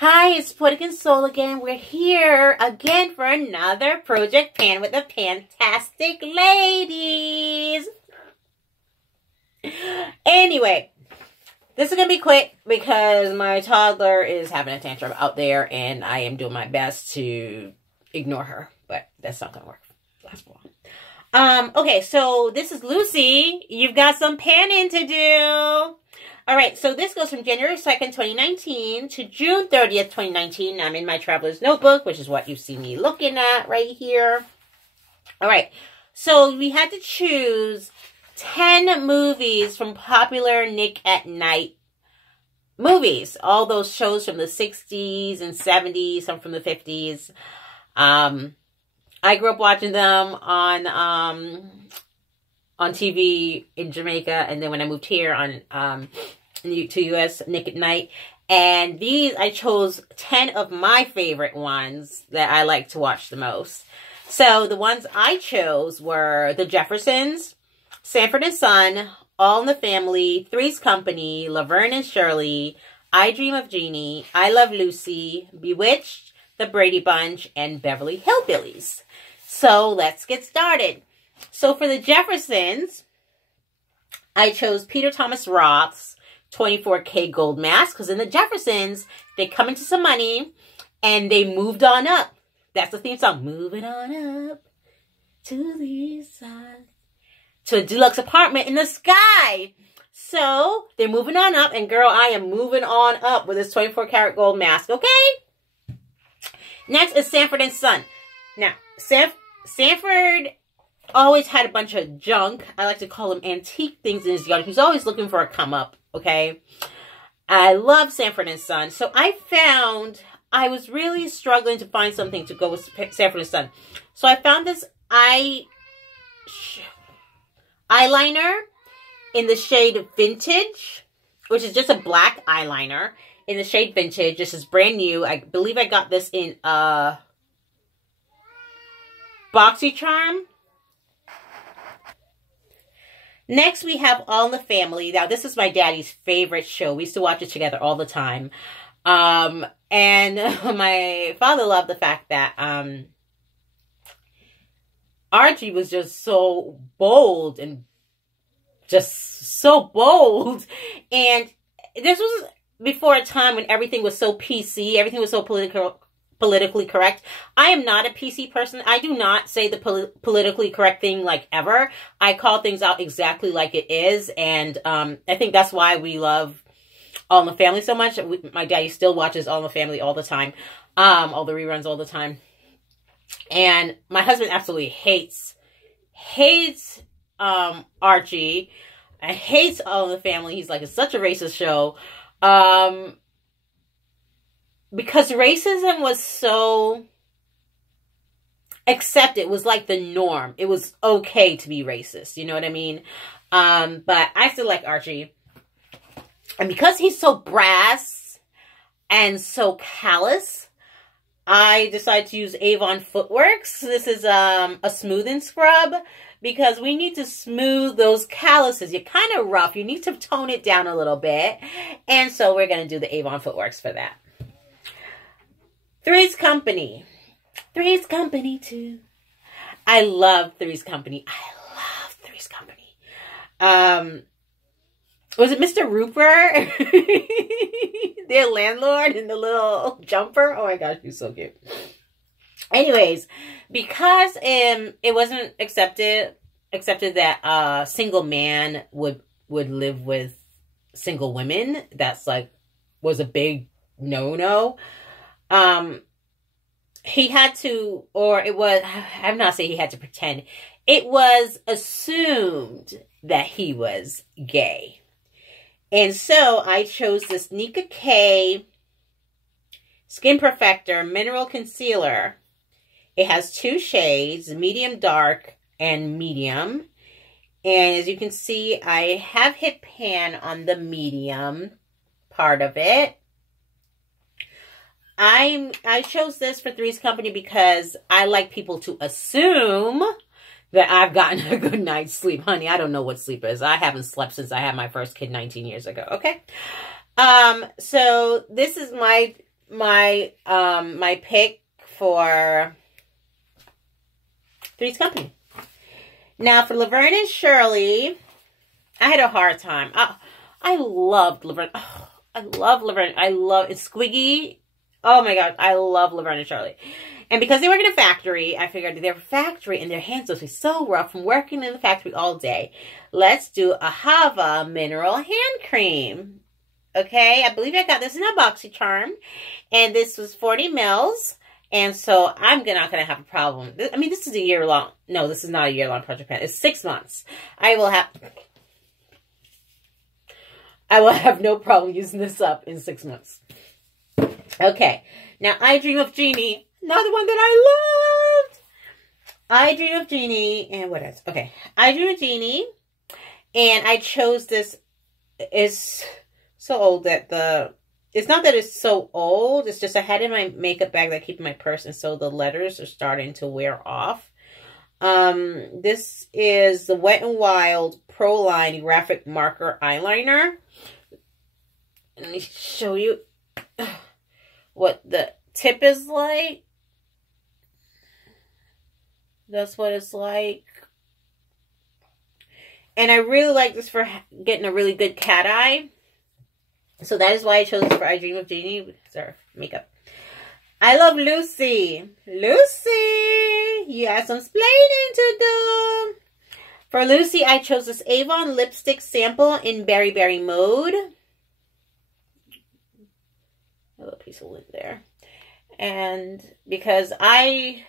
Hi, it's Poetic and Soul again. We're here again for another Project Pan with the Fantastic Ladies. Anyway, this is going to be quick because my toddler is having a tantrum out there and I am doing my best to ignore her, but that's not going to work. Last one. Okay, so this is Lucy. You've got some panning to do. All right, so this goes from January 2nd, 2019 to June 30th, 2019. I'm in my Traveler's Notebook, which is what you see me looking at right here. All right, so we had to choose 10 movies from popular Nick at Night movies. All those shows from the 60s and 70s, some from the 50s. I grew up watching them on TV in Jamaica, and then when I moved here to US, Nick at Night. And these, I chose 10 of my favorite ones that I like to watch the most. So the ones I chose were The Jeffersons, Sanford and Son, All in the Family, Three's Company, Laverne and Shirley, I Dream of Jeannie, I Love Lucy, Bewitched, The Brady Bunch, and Beverly Hillbillies. So let's get started. So for The Jeffersons, I chose Peter Thomas Roth's 24K Gold Mask, because in The Jeffersons, they come into some money and they moved on up. That's the theme song. Moving on up to the east side, to a deluxe apartment in the sky. So they're moving on up, and girl, I am moving on up with this 24 karat gold mask, okay? Next is Sanford and Son. Now, Sanford always had a bunch of junk. I like to call them antique things in his yard. He's always looking for a come up, okay? I love Sanford and Son. So I was really struggling to find something to go with Sanford and Son. So I found this eyeliner in the shade Vintage, which is just a black eyeliner in the shade Vintage. This is brand new. I believe I got this in BoxyCharm. Next, we have All in the Family. Now, this is my daddy's favorite show. We used to watch it together all the time. And my father loved the fact that Archie was just so bold and just so bold. And this was before a time when everything was so PC. Everything was so politically correct. I am not a PC person. I do not say the politically correct thing like ever. I call things out exactly like it is. And I think that's why we love All in the Family so much. My daddy still watches All in the Family all the time. All the reruns all the time. And my husband absolutely hates Archie. I hates All in the Family. He's like, it's such a racist show. Because racism was so accepted. It was like the norm. It was okay to be racist. You know what I mean? But I still like Archie. And because he's so brass and so callous, I decided to use Avon Footworks. This is a smoothing scrub because we need to smooth those calluses. You're kind of rough. You need to tone it down a little bit. And so we're going to do the Avon Footworks for that. Three's Company. Three's Company too. I love Three's Company. I love Three's Company. Was it Mr. Rooper? Their landlord in the little jumper? Oh my gosh, he's so cute. Anyways, because it wasn't accepted that a single man would live with single women. That's like was a big no-no. He had to, or it was, I'm not saying he had to pretend. It was assumed that he was gay. And so I chose this Nicka K Skin Perfector Mineral Concealer. It has two shades, medium dark and medium. And as you can see, I have hit pan on the medium part of it. I chose this for Three's Company because I like people to assume that I've gotten a good night's sleep. Honey, I don't know what sleep is. I haven't slept since I had my first kid 19 years ago, okay? So this is my my pick for Three's Company. Now for Laverne and Shirley, I had a hard time. I loved Laverne. Oh, I love Laverne. I love it's Squiggy. Oh my god, I love Laverne and Shirley. And because they work in a factory, I figured their factory and their hands must be so rough from working in the factory all day. Let's do a Hava mineral hand cream. Okay, I believe I got this in a BoxyCharm. And this was 40 mils. And so I'm not going to have a problem. I mean, this is a year-long. No, this is not a year-long project plan. It's 6 months. I will have no problem using this up in 6 months. Okay, now I Dream of Jeannie. Another one that I loved. I Dream of Jeannie. And what else? Okay. I Dream of Jeannie. And I chose this. It's so old that it's not that it's so old. It's just I had it in my makeup bag that I keep in my purse. And so the letters are starting to wear off. This is the Wet n Wild Pro Line Graphic Marker Eyeliner. Let me show you what the tip is like. That's what it's like. And I really like this for getting a really good cat eye. So that is why I chose it for I Dream of Jeannie. Sorry, makeup. I love Lucy. Lucy! You have some splaining to do. For Lucy, I chose this Avon lipstick sample in Berry Berry Mode. A little piece of lint there. And because I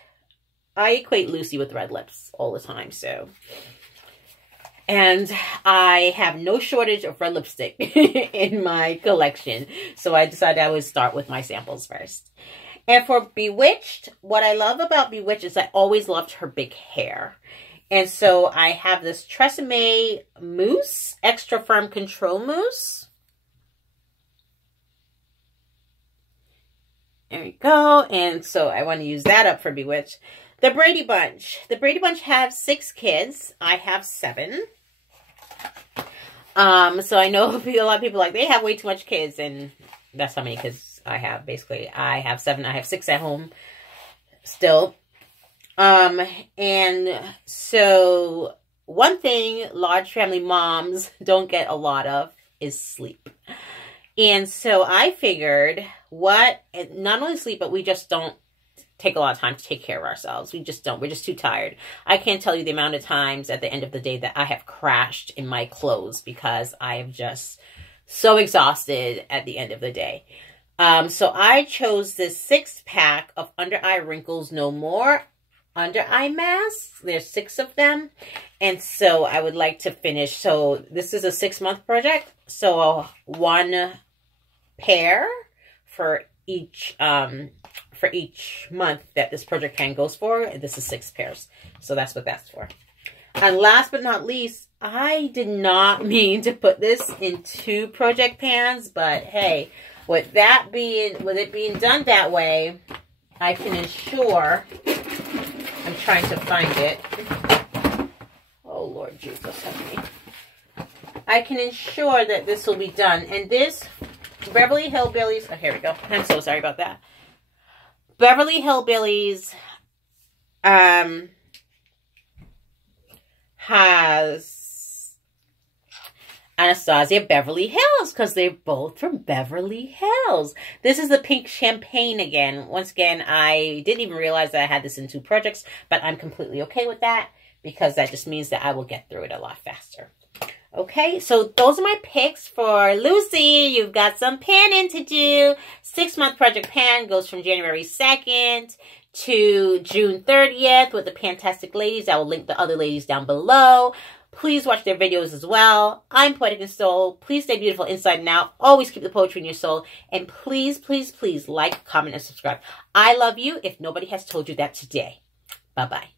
equate Lucy with red lips all the time, so. And I have no shortage of red lipstick in my collection. So I decided I would start with my samples first. And for Bewitched, what I love about Bewitched is I always loved her big hair. And so I have this Tresemme Mousse, Extra Firm Control Mousse. There we go. And so I want to use that up for Bewitched. The Brady Bunch. The Brady Bunch have 6 kids. I have 7. So I know a lot of people like, they have way too much kids. And that's how many kids I have, basically. I have 7. I have 6 at home still. And so one thing large family moms don't get a lot of is sleep. And so I figured not only sleep, but we just don't take a lot of time to take care of ourselves. We just don't. We're just too tired. I can't tell you the amount of times at the end of the day that I have crashed in my clothes because I am just so exhausted at the end of the day. So I chose this 6-pack of Under Eye Wrinkles No More under eye masks. There's 6 of them. And so I would like to finish. So this is a 6-month project. So 1 pair for each month that this project pan goes for. And this is 6 pairs. So that's what that's for. And last but not least, I did not mean to put this in 2 project pans, but hey, with it being done that way, I can ensure, I'm trying to find it. Oh Lord Jesus, help me. I can ensure that this will be done. And this Beverly Hillbillies, oh here we go. I'm so sorry about that. Beverly Hillbillies has Anastasia Beverly Hills because they're both from Beverly Hills. This is the pink champagne again. Once again, I didn't even realize that I had this in 2 projects, but I'm completely okay with that because that just means that I will get through it a lot faster. Okay, so those are my picks for Lucy. You've got some panning to do. 6-month project pan goes from January 2nd to June 30th with the Fantastic Ladies. I will link the other ladies down below. Please watch their videos as well. I'm Poetic in Soul. Please stay beautiful inside and out. Always keep the poetry in your soul. And please, please, please like, comment, and subscribe. I love you if nobody has told you that today. Bye-bye.